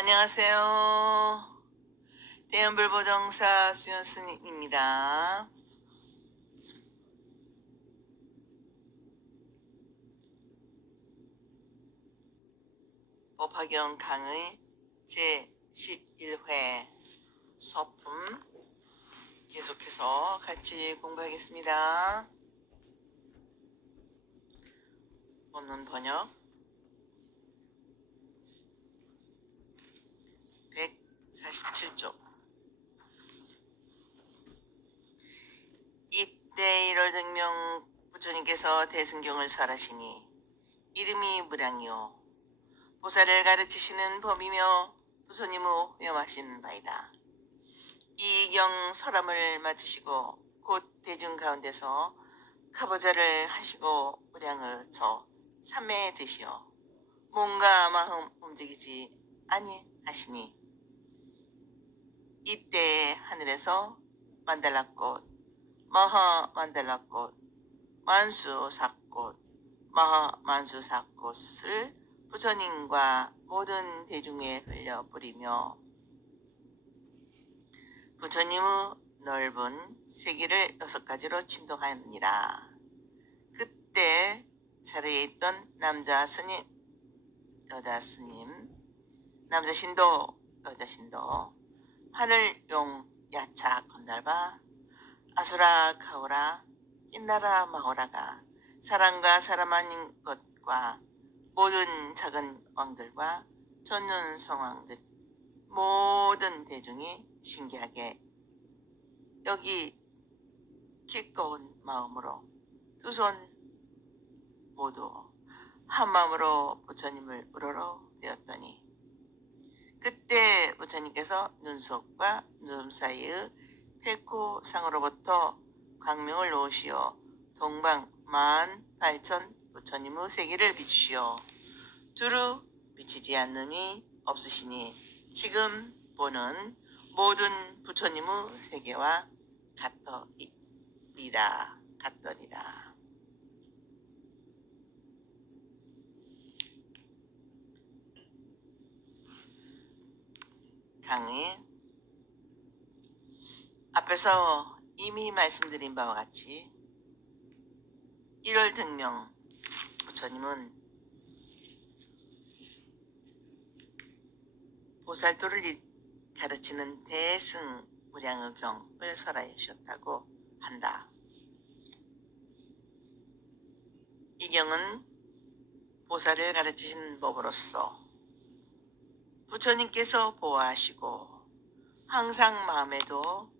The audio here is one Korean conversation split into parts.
안녕하세요. 대연불보정사 수연스님입니다. 법화경 강의 제11회 서품 계속해서 같이 공부하겠습니다. 본문 번역 147쪽. 이때 1월 등명 부처님께서 대승경을 설하시니 이름이 무량이요 보살을 가르치시는 법이며 부처님의 위엄하신 바이다. 이 경 설함을 마치시고 곧 대중 가운데서 가보자를 하시고 무량의 저 삼매에 드시어 몸과 마음 움직이지 아니하시니 이때 하늘에서 만달라꽃, 마하만달라꽃, 만수사꽃, 마하만수사꽃을 부처님과 모든 대중에 흘려 뿌리며 부처님의 넓은 세계를 6가지로 진동하느니라. 그때 자리에 있던 남자 스님, 여자 스님, 남자 신도, 여자 신도, 하늘용 야차 건달바, 아수라 가오라, 흰나라 마오라가 사람과 사람 아닌 것과 모든 작은 왕들과 전륜 성왕들 모든 대중이 신기하게 여기 기꺼운 마음으로 두 손 모두 한 마음으로 부처님을 우러러 배웠더니 그때 부처님께서 눈속과 눈 사이의 백호상으로부터 광명을 놓으시어 동방 18,000 부처님의 세계를 비추시어 두루 비치지 않음이 없으시니 지금 보는 모든 부처님의 세계와 같더리다. 강의 앞에서 이미 말씀드린 바와 같이 1월 등명 부처님은 보살도를 가르치는 대승무량의 경을 설하셨다고 한다. 이 경은 보살을 가르치신 법으로서 부처님께서 보호하시고 항상 마음에도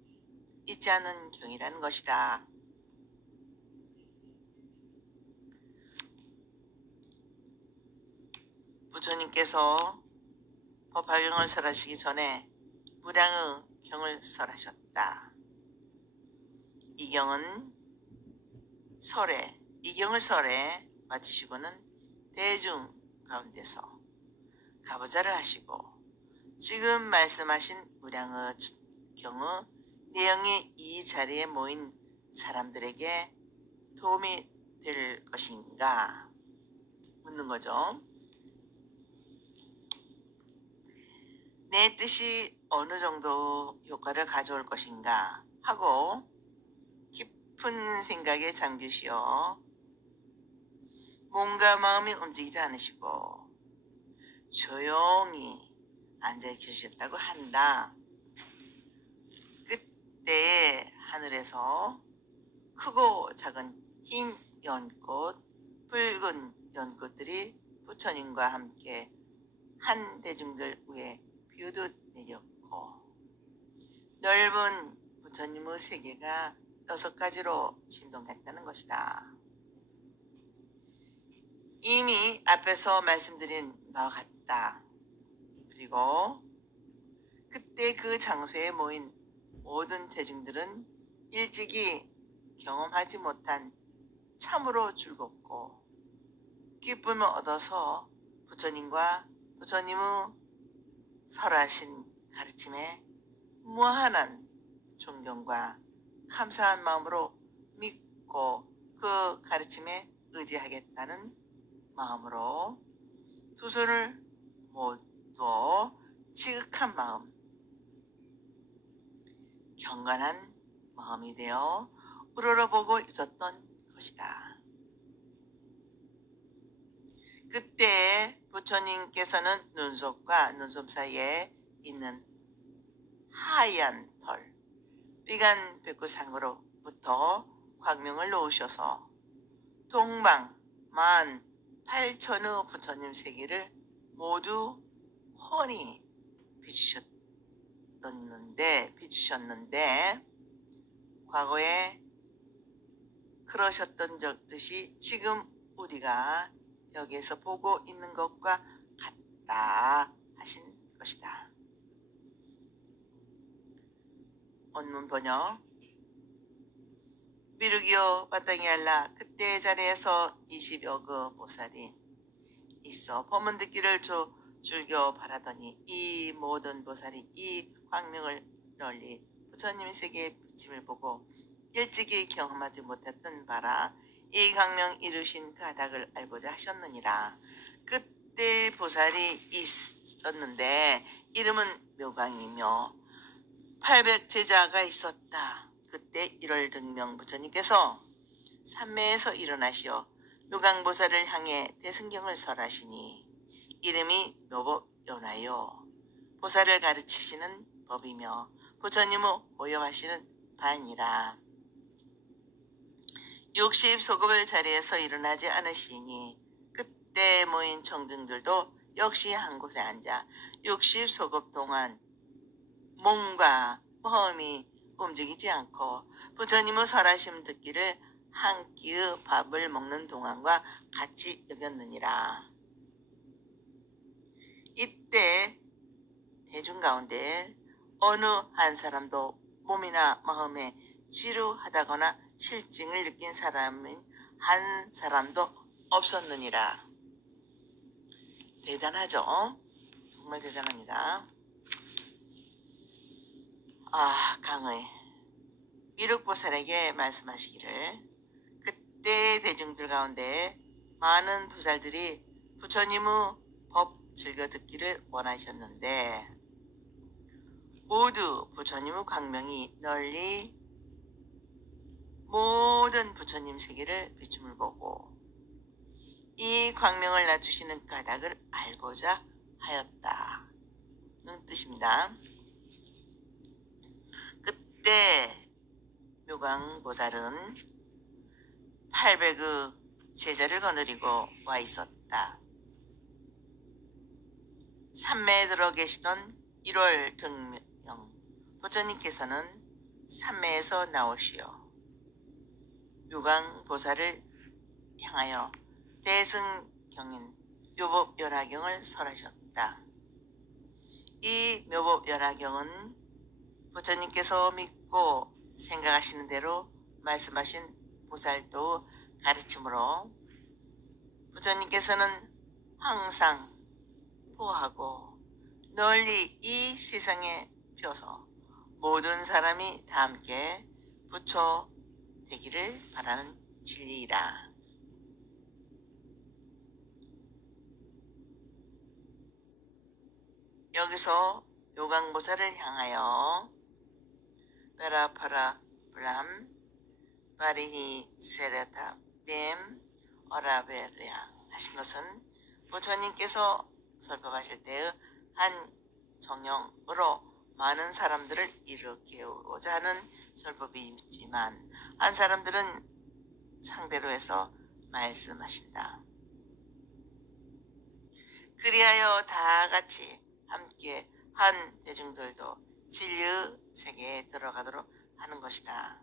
잊지 않은 경이라는 것이다. 부처님께서 법화경을 설하시기 전에 무량의 경을 설하셨다. 이 경은 이 경을 설에 마치시고는 대중 가운데서 가보자를 하시고 지금 말씀하신 무량의 경의 내용이 이 자리에 모인 사람들에게 도움이 될 것인가 묻는 거죠. 내 뜻이 어느 정도 효과를 가져올 것인가 하고 깊은 생각에 잠기시어 몸과 마음이 움직이지 않으시고 조용히 앉아 계셨다고 한다. 그때 하늘에서 크고 작은 흰 연꽃, 붉은 연꽃들이 부처님과 함께 한 대중들 위에 비오듯 내렸고 넓은 부처님의 세계가 6가지로 진동했다는 것이다. 이미 앞에서 말씀드린 바와 같다. 그리고 그때 그 장소에 모인 모든 대중들은 일찍이 경험하지 못한 참으로 즐겁고 기쁨을 얻어서 부처님과 부처님의 설하신 가르침에 무한한 존경과 감사한 마음으로 믿고 그 가르침에 의지하겠다는 마음으로 두 손을 모두 시극한 마음, 경건한 마음이 되어 우러러보고 있었던 것이다. 그때 부처님께서는 눈썹과 눈썹 사이에 있는 하얀 털, 삐간 백구상으로부터 광명을 놓으셔서 동방 18,000의 부처님 세계를 모두 훤히 비추셨는데 과거에 그러셨던 듯이 지금 우리가 여기에서 보고 있는 것과 같다 하신 것이다. 원문 번역. 미르기요 바땅이알라 그때 자리에서 20여 그 보살이 있어 법문 듣기를 즐겨 바라더니 이 모든 보살이 이 광명을 널리 부처님의 세계의 비침을 보고 일찍이 경험하지 못했던 바라 이 광명 이루신 가닥을 알고자 하셨느니라. 그때 보살이 있었는데 이름은 묘광이며 800제자가 있었다. 그때 1월 등명 부처님께서 삼매에서 일어나시어 묘광보살을 향해 대승경을 설하시니 이름이 묘법연화요 보살을 가르치시는 법이며 부처님을 보여하시는 반이라. 60소급을 자리에서 일어나지 않으시니 그때 모인 청중들도 역시 한 곳에 앉아 60소급 동안 몸과 마음이 움직이지 않고 부처님의 설하심 듣기를 한 끼의 밥을 먹는 동안과 같이 여겼느니라. 이때 대중 가운데 어느 한 사람도 몸이나 마음에 지루하다거나 실증을 느낀 사람은 한 사람도 없었느니라. 대단하죠? 정말 대단합니다. 강의 미륵보살에게 말씀하시기를 그때 대중들 가운데 많은 부살들이 부처님의 법 즐겨 듣기를 원하셨는데 모두 부처님의 광명이 널리 모든 부처님 세계를 비춤을 보고 이 광명을 낮추시는 까닭을 알고자 하였다는 뜻입니다. 그때 묘광보살은 800의 제자를 거느리고 와 있었다. 삼매에 들어 계시던 1월 등명 부처님께서는 삼매에서 나오시어 묘광보살을 향하여 대승경인 묘법연화경을 설하셨다. 이 묘법연화경은 부처님께서 믿고 생각하시는 대로 말씀하신 보살도 가르침으로 부처님께서는 항상 보하고 널리 이 세상에 펴서 모든 사람이 다 함께 부처 되기를 바라는 진리이다. 여기서 묘광보살을 향하여 나라파라 브람 바리히 세레타 뱀 어라베레아 하신 것은 부처님께서 설법하실 때의 한 정령으로 많은 사람들을 일으키고자 하는 설법이지만 한 사람들은 상대로 해서 말씀하신다. 그리하여 다 같이 함께 한 대중들도 진리의 세계에 들어가도록 하는 것이다.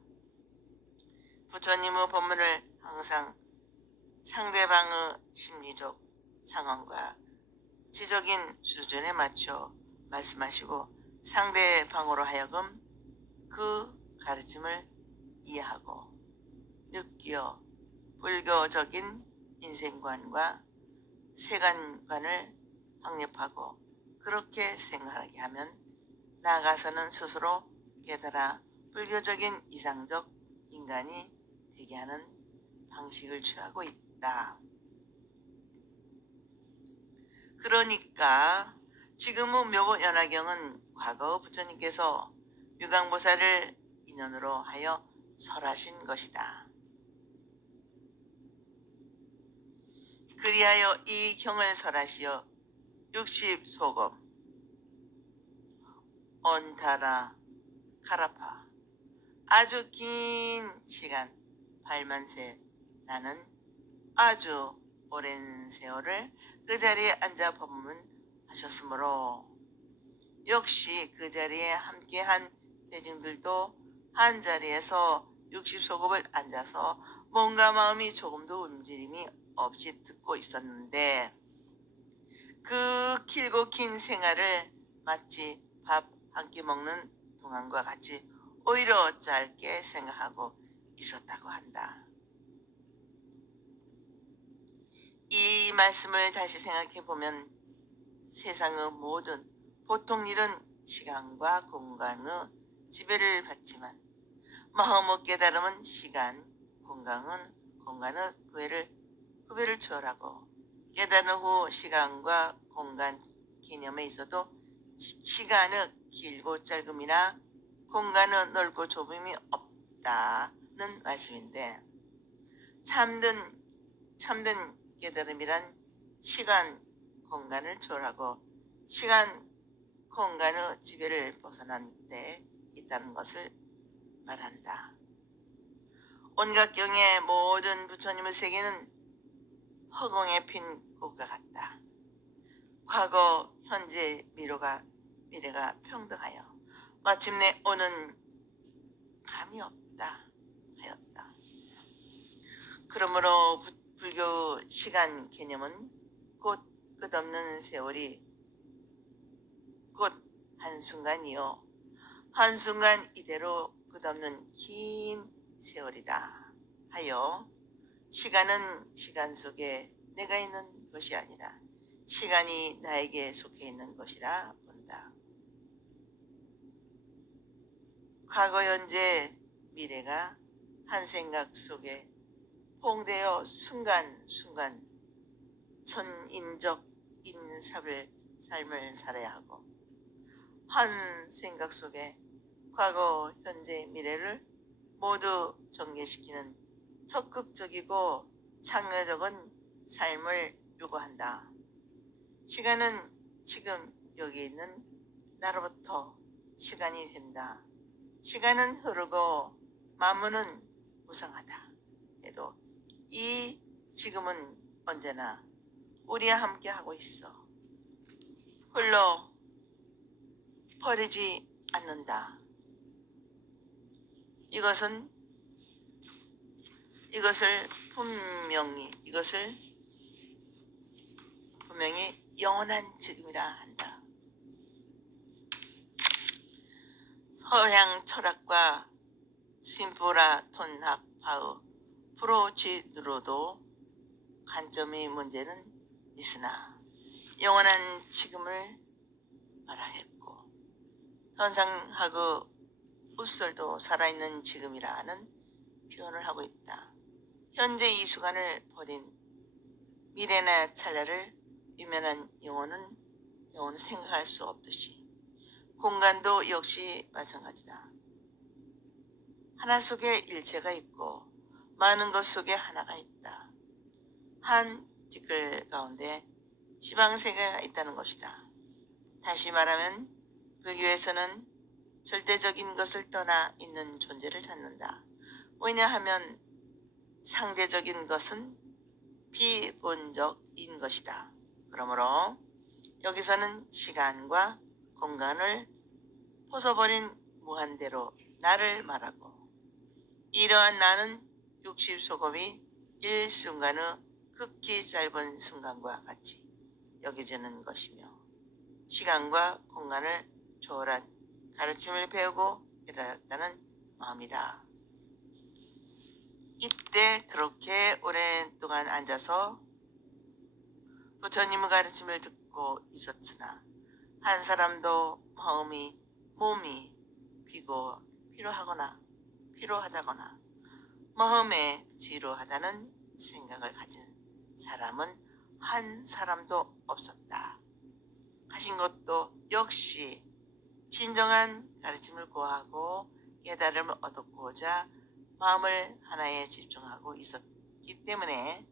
부처님의 법문을 항상 상대방의 심리적 상황과 지적인 수준에 맞춰 말씀하시고 상대방으로 하여금 그 가르침을 이해하고 느끼어 불교적인 인생관과 세간관을 확립하고 그렇게 생각하게 하면 나아가서는 스스로 깨달아 불교적인 이상적 인간이 되게 하는 방식을 취하고 있다. 그러니까 지금의 묘보 연화경은 과거 부처님께서 유광보살을 인연으로 하여 설하신 것이다. 그리하여 이 경을 설하시어 60소금, 온타라, 카라파, 아주 긴 시간, 8만세라는 아주 오랜 세월을 그 자리에 앉아 법문하셨으므로 역시 그 자리에 함께한 대중들도 한 자리에서 60소급을 앉아서 몸과 마음이 조금도 움직임이 없이 듣고 있었는데 그 길고 긴 생활을 마치 밥 한 끼 먹는 동안과 같이 오히려 짧게 생각하고 있었다고 한다. 이 말씀을 다시 생각해보면 세상의 모든 보통 일은 시간과 공간의 지배를 받지만 마음의 깨달음은 시간, 공간의 구별을 초월하고 깨달은 후 시간과 공간 개념에 있어도 시간의 길고 짧음이나 공간의 넓고 좁음이 없다는 말씀인데 참된 깨달음이란 시간, 공간을 초월하고 시간, 공간의 지배를 벗어난 데 있다는 것을 말한다. 온갖 경의 모든 부처님의 세계는 허공에 핀 꽃과 같다. 과거, 현재, 미래가 평등하여 마침내 오는 감이 없다 하였다. 그러므로 불교 시간 개념은 곧 끝없는 세월이 곧 한순간이요 한순간 이대로 끝없는 긴 세월이다 하여 시간은 시간 속에 내가 있는 것이 아니라 시간이 나에게 속해 있는 것이라 본다. 과거, 현재, 미래가 한 생각 속에 포옹되어 순간순간 천인적 삶을 살아야 하고 한 생각 속에 과거, 현재, 미래를 모두 전개시키는 적극적이고 창의적인 삶을 요구한다. 시간은 지금 여기 있는 나로부터 시간이 된다. 시간은 흐르고 만물은 무상하다 해도 이 지금은 언제나 우리와 함께 하고 있어. 홀로 버리지 않는다. 이것을 분명히 영원한 지금이라 한다. 서양 철학과 심프라 톤학 파의 프로치드로도 관점의 문제는 있으나 영원한 지금을 말하였고 현상학의 우설도 살아있는 지금이라 하는 표현을 하고 있다. 현재 이 순간을 버린 미래나 찰나를 유면한 영혼은 생각할 수 없듯이 공간도 역시 마찬가지다. 하나 속에 일체가 있고 많은 것 속에 하나가 있다. 한 티끌 가운데 시방세계가 있다는 것이다. 다시 말하면 불교에서는 절대적인 것을 떠나 있는 존재를 찾는다. 왜냐하면 상대적인 것은 비본적인 것이다. 그러므로 여기서는 시간과 공간을 벗어버린 무한대로 나를 말하고 이러한 나는 60소곱이 일순간의 극히 짧은 순간과 같이 여겨지는 것이며 시간과 공간을 초월한 가르침을 배우고 깨달았다는 마음이다. 이때 그렇게 오랜 동안 앉아서 부처님의 가르침을 듣고 있었으나 한 사람도 몸이 피로하다거나 마음에 지루하다는 생각을 가진 사람은 한 사람도 없었다. 하신 것도 역시 진정한 가르침을 구하고 깨달음을 얻고자 마음을 하나에 집중하고 있었기 때문에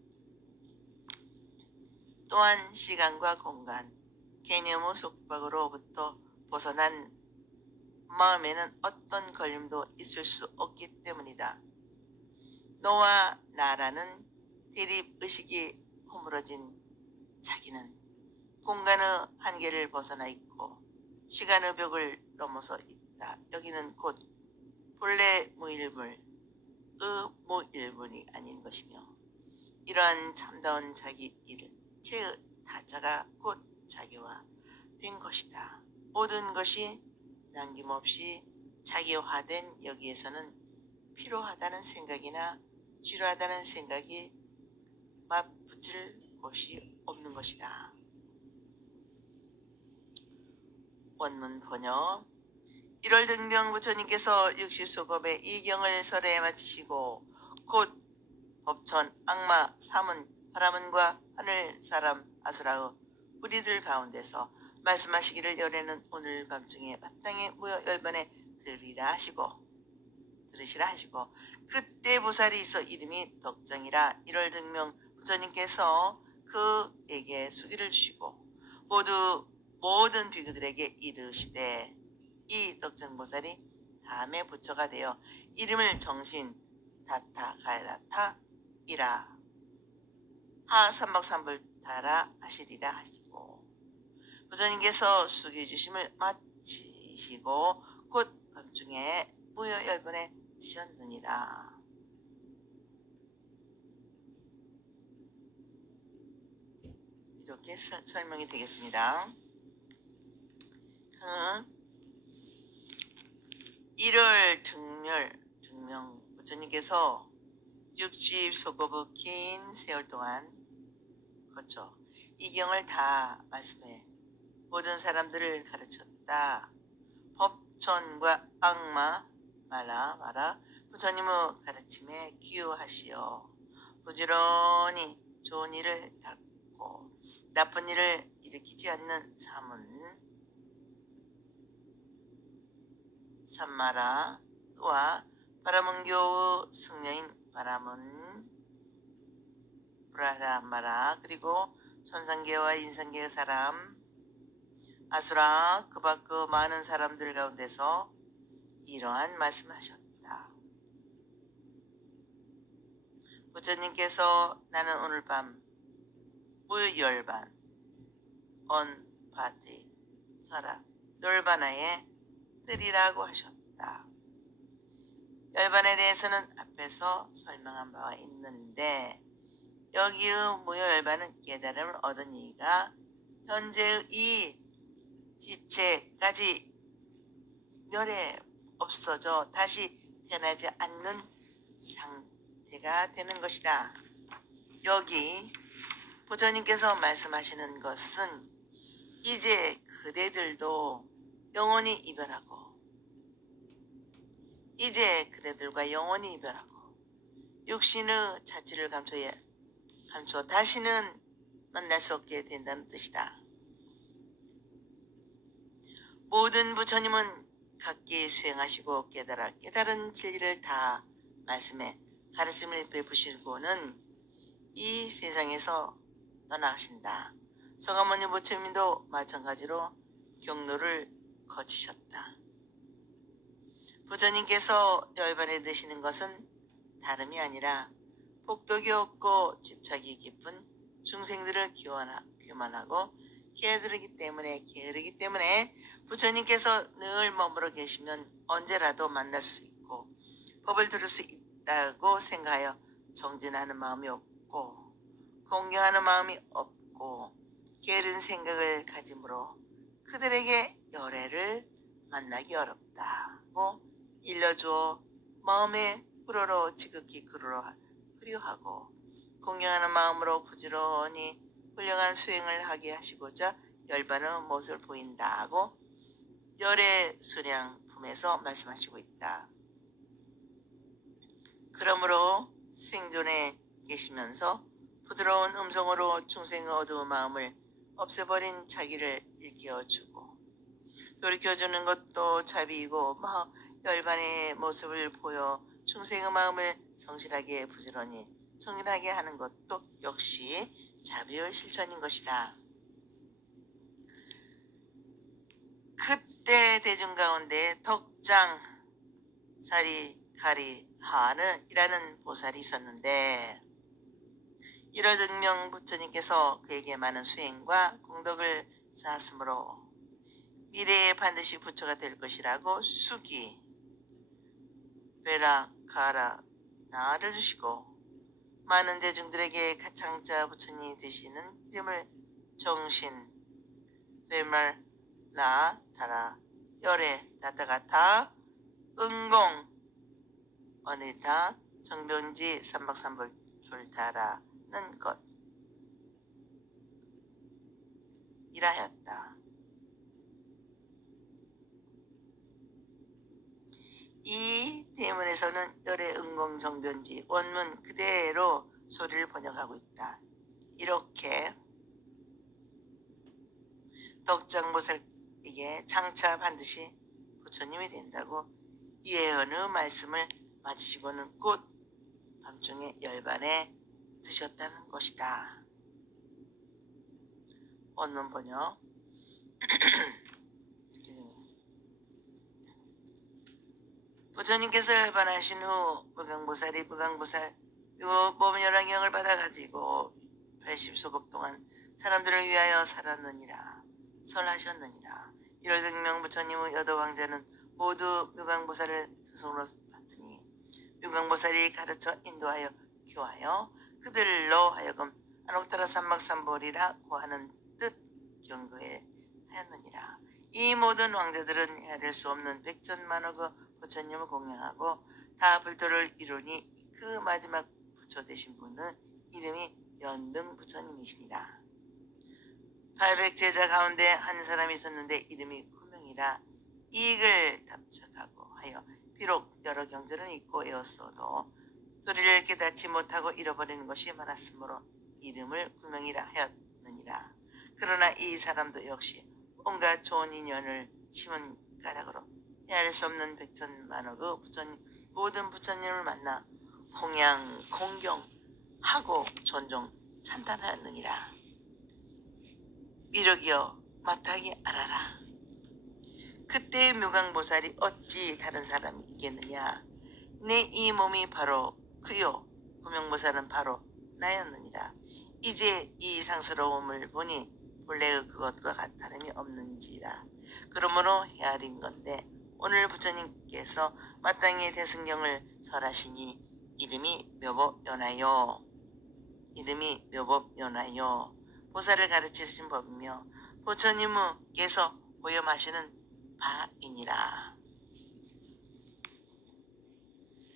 또한 시간과 공간, 개념의 속박으로부터 벗어난 마음에는 어떤 걸림도 있을 수 없기 때문이다. 너와 나라는 대립의식이 허물어진 자기는 공간의 한계를 벗어나 있고 시간의 벽을 넘어서 있다. 여기는 곧 본래 무일물의 무일분이 아닌 것이며 이러한 참다운 자기 일체의 타자가 곧 자기화 된 것이다. 모든 것이 남김없이 자기화된 여기에서는 필요하다는 생각이나 지루하다는 생각이 맞붙을 곳이 없는 것이다. 원문 번역. 1월 등병 부처님께서 60소겁의 이경을 설에 마치시고 곧 법천, 악마, 사문, 바라문과 하늘 사람 아수라의 무리들 가운데서 말씀하시기를 열애는 오늘 밤중에 마땅히 모여 열반에 들으시라 하시고 그때 보살이 있어 이름이 덕정이라 1월 등명 부처님께서 그에게 수기를 주시고 모든 비구들에게 이르시되 이 덕정보살이 다음에 부처가 되어 이름을 정신 다타가야다타 이라 하 삼박삼불타라 하시리라 하시고 부처님께서 수기주심을 마치시고 곧 밤중에 무여 열반에 드셨느니라. 이렇게 설명이 되겠습니다. 1월 등명 부처님께서 60소겁의 긴 세월 동안 거쳐 이경을 다 말씀해 모든 사람들을 가르쳤다. 법천과 악마 마라 부처님의 가르침에 기여하시어 부지런히 좋은 일을 닦고 나쁜 일을 일으키지 않는 사문 산마라와 바라문교의 승려인 바라문 브라다마라 그리고 천상계와 인상계의 사람 아수라 그 밖의 많은 사람들 가운데서 이러한 말씀을 하셨다. 부처님께서 나는 오늘 밤 무열반 언 파티 서라 놀바나에 뜨리라고 하셨다. 열반에 대해서는 앞에서 설명한 바가 있는데 여기의 무열반은 깨달음을 얻은 이가 현재의 이 지체까지 멸해 없어져 다시 태어나지 않는 상태가 되는 것이다. 여기 부처님께서 말씀하시는 것은 이제 그대들도 영원히 이별하고 이제 그대들과 영원히 이별하고 육신의 자취를 감추어 다시는 만날 수 없게 된다는 뜻이다. 모든 부처님은 각기 수행하시고 깨달은 진리를 다 말씀해 가르침을 베푸시고는 이 세상에서 떠나가신다. 서가모니 부처님도 마찬가지로 경로를 거치셨다. 부처님께서 열반에 드시는 것은 다름이 아니라 복덕이 없고 집착이 깊은 중생들을 교만하고 게으르기 때문에 부처님께서 늘 머물러 계시면 언제라도 만날 수 있고 법을 들을 수 있다고 생각하여 정진하는 마음이 없고 공경하는 마음이 없고 게으른 생각을 가지므로 그들에게 열애를 만나기 어렵다고 일러주어 마음에 우러러 지극히 그리워하고 공경하는 마음으로 부지런히 훌륭한 수행을 하게 하시고자 열반의 모습을 보인다고 열애 수량품에서 말씀하시고 있다. 그러므로 생존에 계시면서 부드러운 음성으로 중생의 어두운 마음을 없애버린 자기를 일깨워주고 돌이켜주는 것도 자비이고 열반의 모습을 보여 중생의 마음을 성실하게 부지런히 청진하게 하는 것도 역시 자비의 실천인 것이다. 그때 대중 가운데 덕장 사리가리하는 이라는 보살이 있었는데 1월 증명 부처님께서 그에게 많은 수행과功德을 쌓았으므로 미래에 반드시 부처가 될 것이라고 수기 베라카라 나를 주시고 많은 대중들에게 가창자 부처님이 되시는 이름을 정신 베말라 타라 열애 다타가타 응공 어니타 정변지 삼박삼불 불타라는 것이라 하였다. 이 대문에서는 열의 응공 정변지 원문 그대로 소리를 번역하고 있다. 이렇게 덕장보살에게 장차 반드시 부처님이 된다고 예언의 말씀을 마치시고는 곧 밤중에 열반에 드셨다는 것이다. 원문 번역 부처님께서 열반하신 후 무강보살이 무강보살 그리고 몸열왕경을 받아가지고 80소급 동안 사람들을 위하여 살았느니라 설하셨느니라. 1월 증명 부처님의 여도왕자는 모두 무강보살을 스승으로 받으니 무강보살이 가르쳐 인도하여 교하여 그들로 하여금 안옥타라 삼막삼볼이라 고하는 뜻 경거해 하였느니라. 이 모든 왕자들은 헤아릴 수 없는 백천만억의 부처님을 공양하고 다 불도를 이루니 그 마지막 부처 되신 분은 이름이 연등 부처님이시니라. 800제자 가운데 한 사람이 있었는데 이름이 구명이라 이익을 답착하고 하여 비록 여러 경전은 있고 에었어도 도리를 깨닫지 못하고 잃어버리는 것이 많았으므로 이름을 구명이라 하였느니라. 그러나 이 사람도 역시 온갖 좋은 인연을 심은 까닭으로 헤아릴 수 없는 백천만억의 부처님, 모든 부처님을 만나 공양, 공경하고 존중, 찬탄하였느니라. 이르기여 마땅히 알아라. 그때 무강보살이 어찌 다른 사람이겠느냐. 내 이 몸이 바로 그요 구명보살은 바로 나였느니라. 이제 이 상스러움을 보니 본래의 그것과 다름이 없는지라. 그러므로 헤아린 건데 오늘 부처님께서 마땅히 대승경을 설하시니 이름이 묘법연하요. 이름이 묘법연하요. 보살을 가르치신 법이며 부처님께서 보염하시는 바이니라.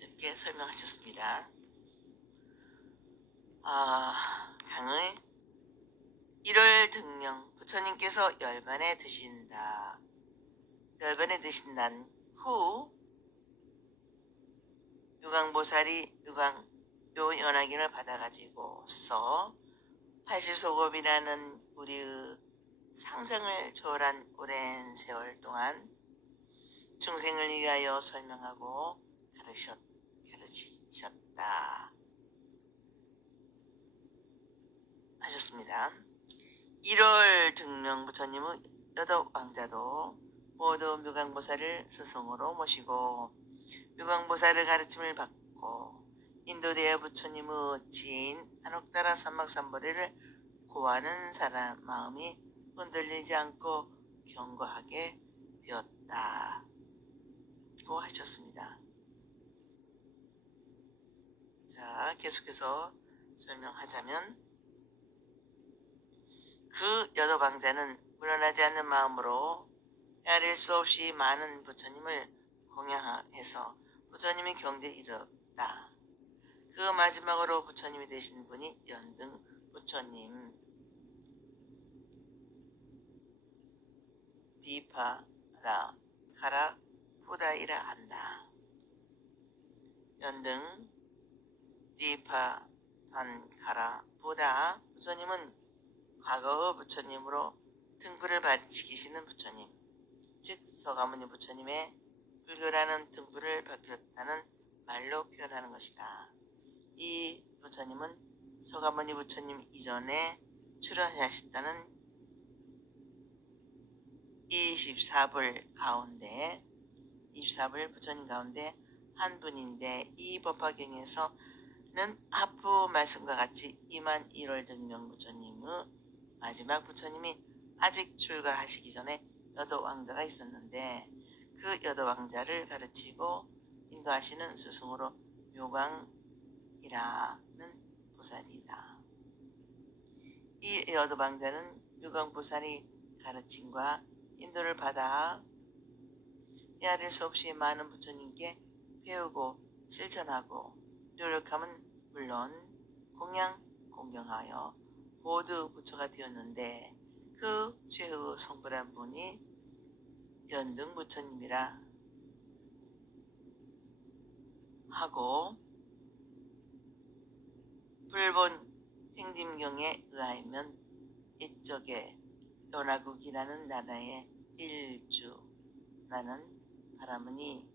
이렇게 설명하셨습니다. 강의 1월 등령 부처님께서 열반에 드신다. 열반에 드신 난 후 유강보살이 요연하gin을 받아가지고서 80소급이라는 우리의 상생을 초월한 오랜 세월 동안 중생을 위하여 설명하고 가르치셨다 하셨습니다. 1월 등명 부처님의 여덟 왕자도 모두 묘강보살을 스승으로 모시고 묘강보살의 가르침을 받고 인도대의 부처님의 지인 안옥다라 삼막삼보리를 고하는 사람 마음이 흔들리지 않고 견고하게 되었다고 하셨습니다. 자, 계속해서 설명하자면 그 여덟 왕자는 물러나지 않는 마음으로 헤아릴 수 없이 많은 부처님을 공양해서 부처님이 경지에 이르렀다. 그 마지막으로 부처님이 되신 분이 연등 부처님 디파라 카라 부다이라 한다. 연등 디파 반카라 부다 부처님은 과거의 부처님으로 등불을 밝히시는 부처님, 즉 서가모니 부처님의 불교라는 등불을 밝혔다는 말로 표현하는 것이다. 이 부처님은 서가모니 부처님 이전에 출연하셨다는 24불 부처님 가운데 한 분인데, 이 법화경에서는 하프 말씀과 같이 2만 1월 등명 부처님의 마지막 부처님이 아직 출가하시기 전에 여도 왕자가 있었는데, 그 여도 왕자를 가르치고 인도하시는 스승으로 묘광이라는 보살이다. 이 여도 왕자는 묘광 보살이 가르침과 인도를 받아 헤아릴 수 없이 많은 부처님께 배우고 실천하고 노력함은 물론 공경하여 모두 부처가 되었는데, 그 최후 성불한 분이 연등 부처님이라 하고, 불본 행림경에 의하면 이쪽에 연화국이라는 나라의 일주라는 바라문이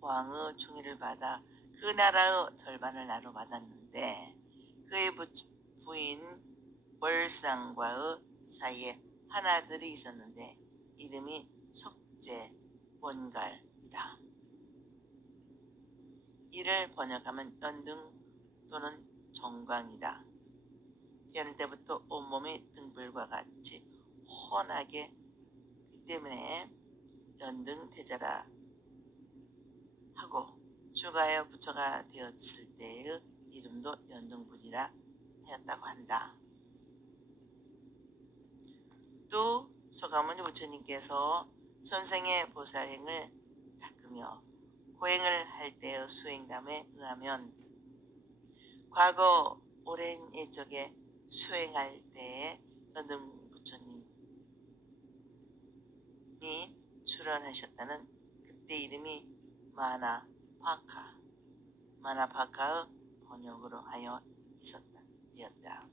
왕의 총애를 받아 그 나라의 절반을 나눠 받았는데, 그의 부인 월상과의 사이에 한 아들이 있었는데 이름이 석재 원갈이다. 이를 번역하면 연등 또는 정광이다. 태어날 때부터 온몸이 등불과 같이 환하게 기 때문에 연등태자라 하고, 출가하여 부처가 되었을 때의 이름도 연등불이라 하였다고 한다. 또 서가모니 부처님께서 전생의 보살행을 닦으며 고행을 할 때의 수행담에 의하면 과거 오랜 예적에 수행할 때에 연등 부처님이 출연하셨다는 그때 이름이 마나파카의 번역으로 하여 되었다.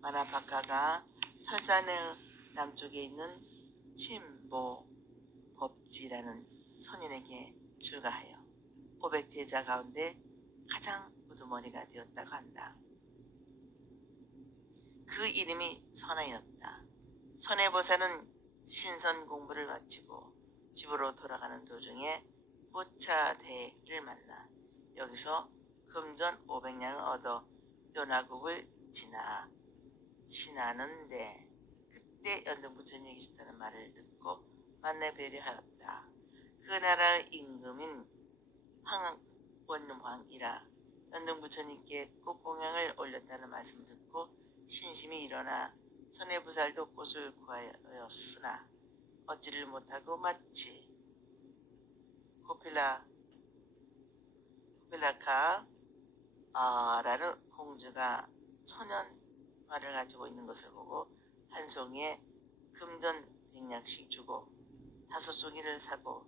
마나파카가 설산의 남쪽에 있는 침보법지라는 선인에게 출가하여 500제자 가운데 가장 우두머리가 되었다고 한다. 그 이름이 선하였다. 선해보살은 신선 공부를 마치고 집으로 돌아가는 도중에 부차대를 만나 여기서 금전 500냥을 얻어 연화국을 지나는데, 그때 연등 부처님이 계셨다는 말을 듣고 만나 배려하였다. 그 나라의 임금인 황원왕이라 연등 부처님께 꽃공양을 올렸다는 말씀을 듣고 신심이 일어나 선해보살도 꽃을 구하였으나 얻지를 못하고 마치 코필라카라는 공주가 천연화를 가지고 있는 것을 보고 한 송이에 금전 100냥씩 주고 5송이를 사고,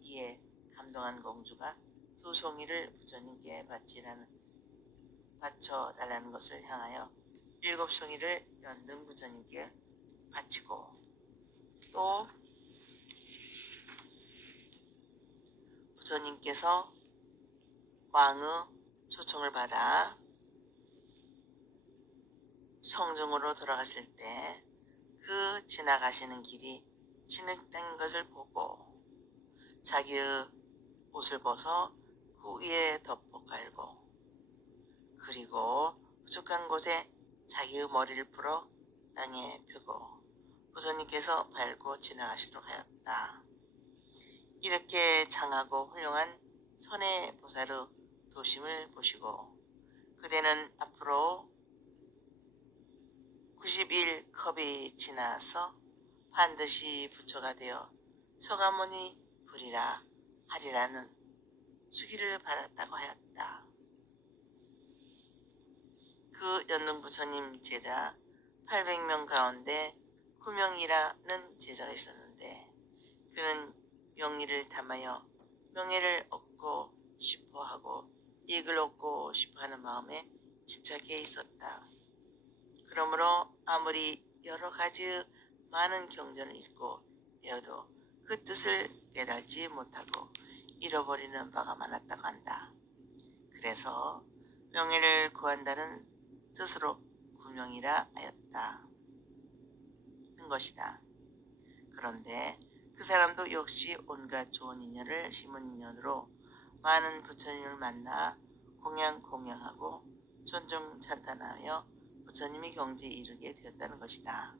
이에 감동한 공주가 2송이를 부처님께 바쳐달라는 것을 향하여 7송이를 연등 부처님께 바치고, 또 부처님께서 왕의 초청을 받아 성중으로 돌아가실 때 그 지나가시는 길이 진흙된 것을 보고 자기의 옷을 벗어 그 위에 덮어 깔고, 그리고 부족한 곳에 자기의 머리를 풀어 땅에 펴고 부처님께서 밟고 지나가시도록 하였다. 이렇게 장하고 훌륭한 선의 보살의 도심을 보시고 그대는 앞으로 91컵이 지나서 반드시 부처가 되어 서가모니 불이라 하리라는 수기를 받았다고 하였다. 그 연등 부처님 제자 800명 가운데 9명이라는 제자가 있었는데, 그는 명리를 탐하여 명예를 얻고 싶어하고 이익을 얻고 싶어하는 마음에 집착해 있었다. 그러므로 아무리 여러 가지 많은 경전을 읽고 배워도 그 뜻을 깨달지 못하고 잃어버리는 바가 많았다고 한다. 그래서 명예를 구한다는 뜻으로 구명이라 하였다. 는 것이다. 그런데 그 사람도 역시 온갖 좋은 인연을 심은 인연으로 많은 부처님을 만나 공양하고 존중 찬탄하며 부처님의 경지에 이르게 되었다는 것이다.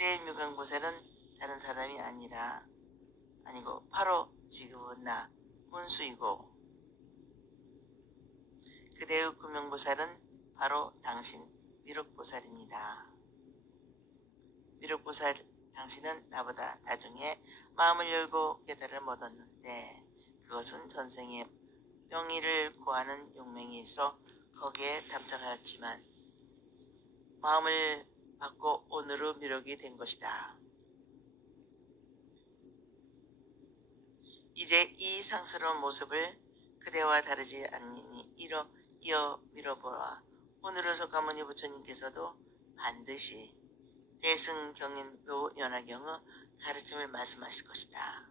그때 묘강보살은 다른 사람이 아니고 바로 지금은 나 문수이고 그대의 구명보살은 바로 당신 미륵보살입니다. 미륵보살 당신은 나보다 나중에 마음을 열고 깨달음을 얻었는데 그것은 전생에 명의를 구하는 용맹이 있어 거기에 담착하였지만 마음을 받고 오늘의 미륵이 된 것이다. 이제 이 상스러운 모습을 그대와 다르지 않으니 이어 밀어보라. 오늘의 석가모니 부처님께서도 반드시 대승경인 묘연화경의 가르침을 말씀하실 것이다.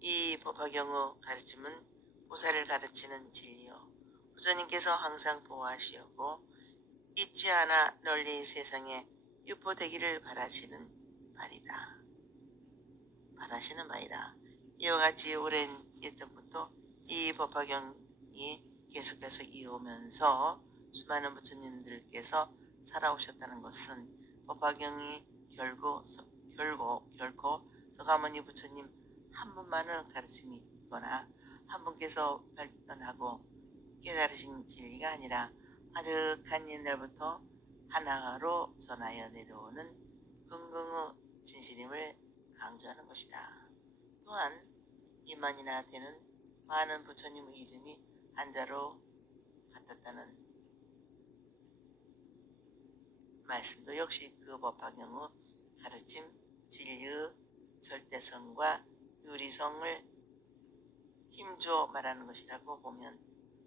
이 법화경의 가르침은 보살을 가르치는 진리요. 부처님께서 항상 보호하시었고 잊지 않아 널리 세상에 유포되기를 바라시는 바이다. 이와 같이 오랜 예전부터 이 법화경이 계속해서 이어오면서 수많은 부처님들께서 살아오셨다는 것은 법화경이 결코 석가모니 부처님 한 분만의 가르침이 있거나 한 분께서 발견하고 깨달으신 진리가 아니라 아득한 옛날부터 하나로 전하여 내려오는 긍긍의 진실임을 강조하는 것이다. 또한 2만이나 되는 많은 부처님의 이름이 한자로 같았다는 말씀도 역시 그 법화경의 가르침 진리의 절대성과 유리성을 힘주어 말하는 것이라고 보면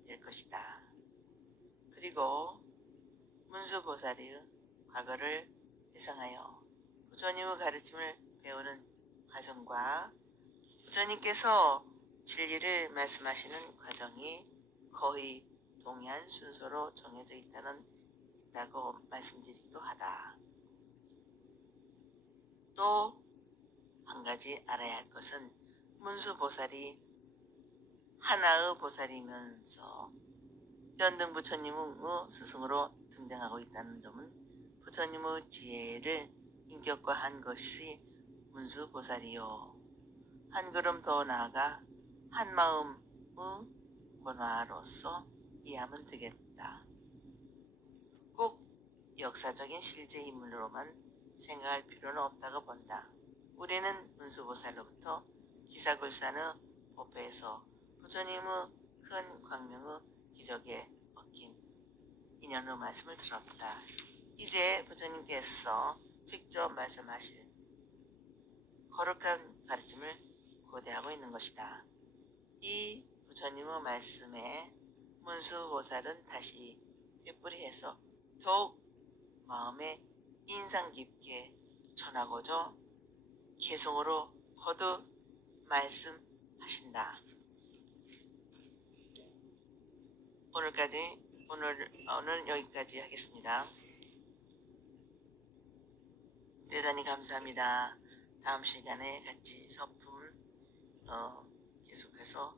될 것이다. 그리고 문수보살의 과거를 회상하여 부처님의 가르침을 배우는 과정과 부처님께서 진리를 말씀하시는 과정이 거의 동일한 순서로 정해져 있다고 말씀드리기도 하다. 또 한 가지 알아야 할 것은 문수보살이 하나의 보살이면서 연등 부처님의 스승으로 등장하고 있다는 점은 부처님의 지혜를 인격화한 것이 문수보살이요. 한 걸음 더 나아가 한마음의 권화로서 이해하면 되겠다. 꼭 역사적인 실제 인물로만 생각할 필요는 없다고 본다. 우리는 문수보살로부터 기사굴산의 법회에서 부처님의 큰 광명의 기적에 얽힌 인연의 말씀을 들었다. 이제 부처님께서 직접 말씀하실 거룩한 가르침을 고대하고 있는 것이다. 이 부처님의 말씀에 문수보살은 다시 되풀이해서 더욱 마음에 인상 깊게 전하고자 개성으로 거듭 말씀하신다. 오늘은 여기까지 하겠습니다. 대단히 감사합니다. 다음 시간에 같이 서품 계속해서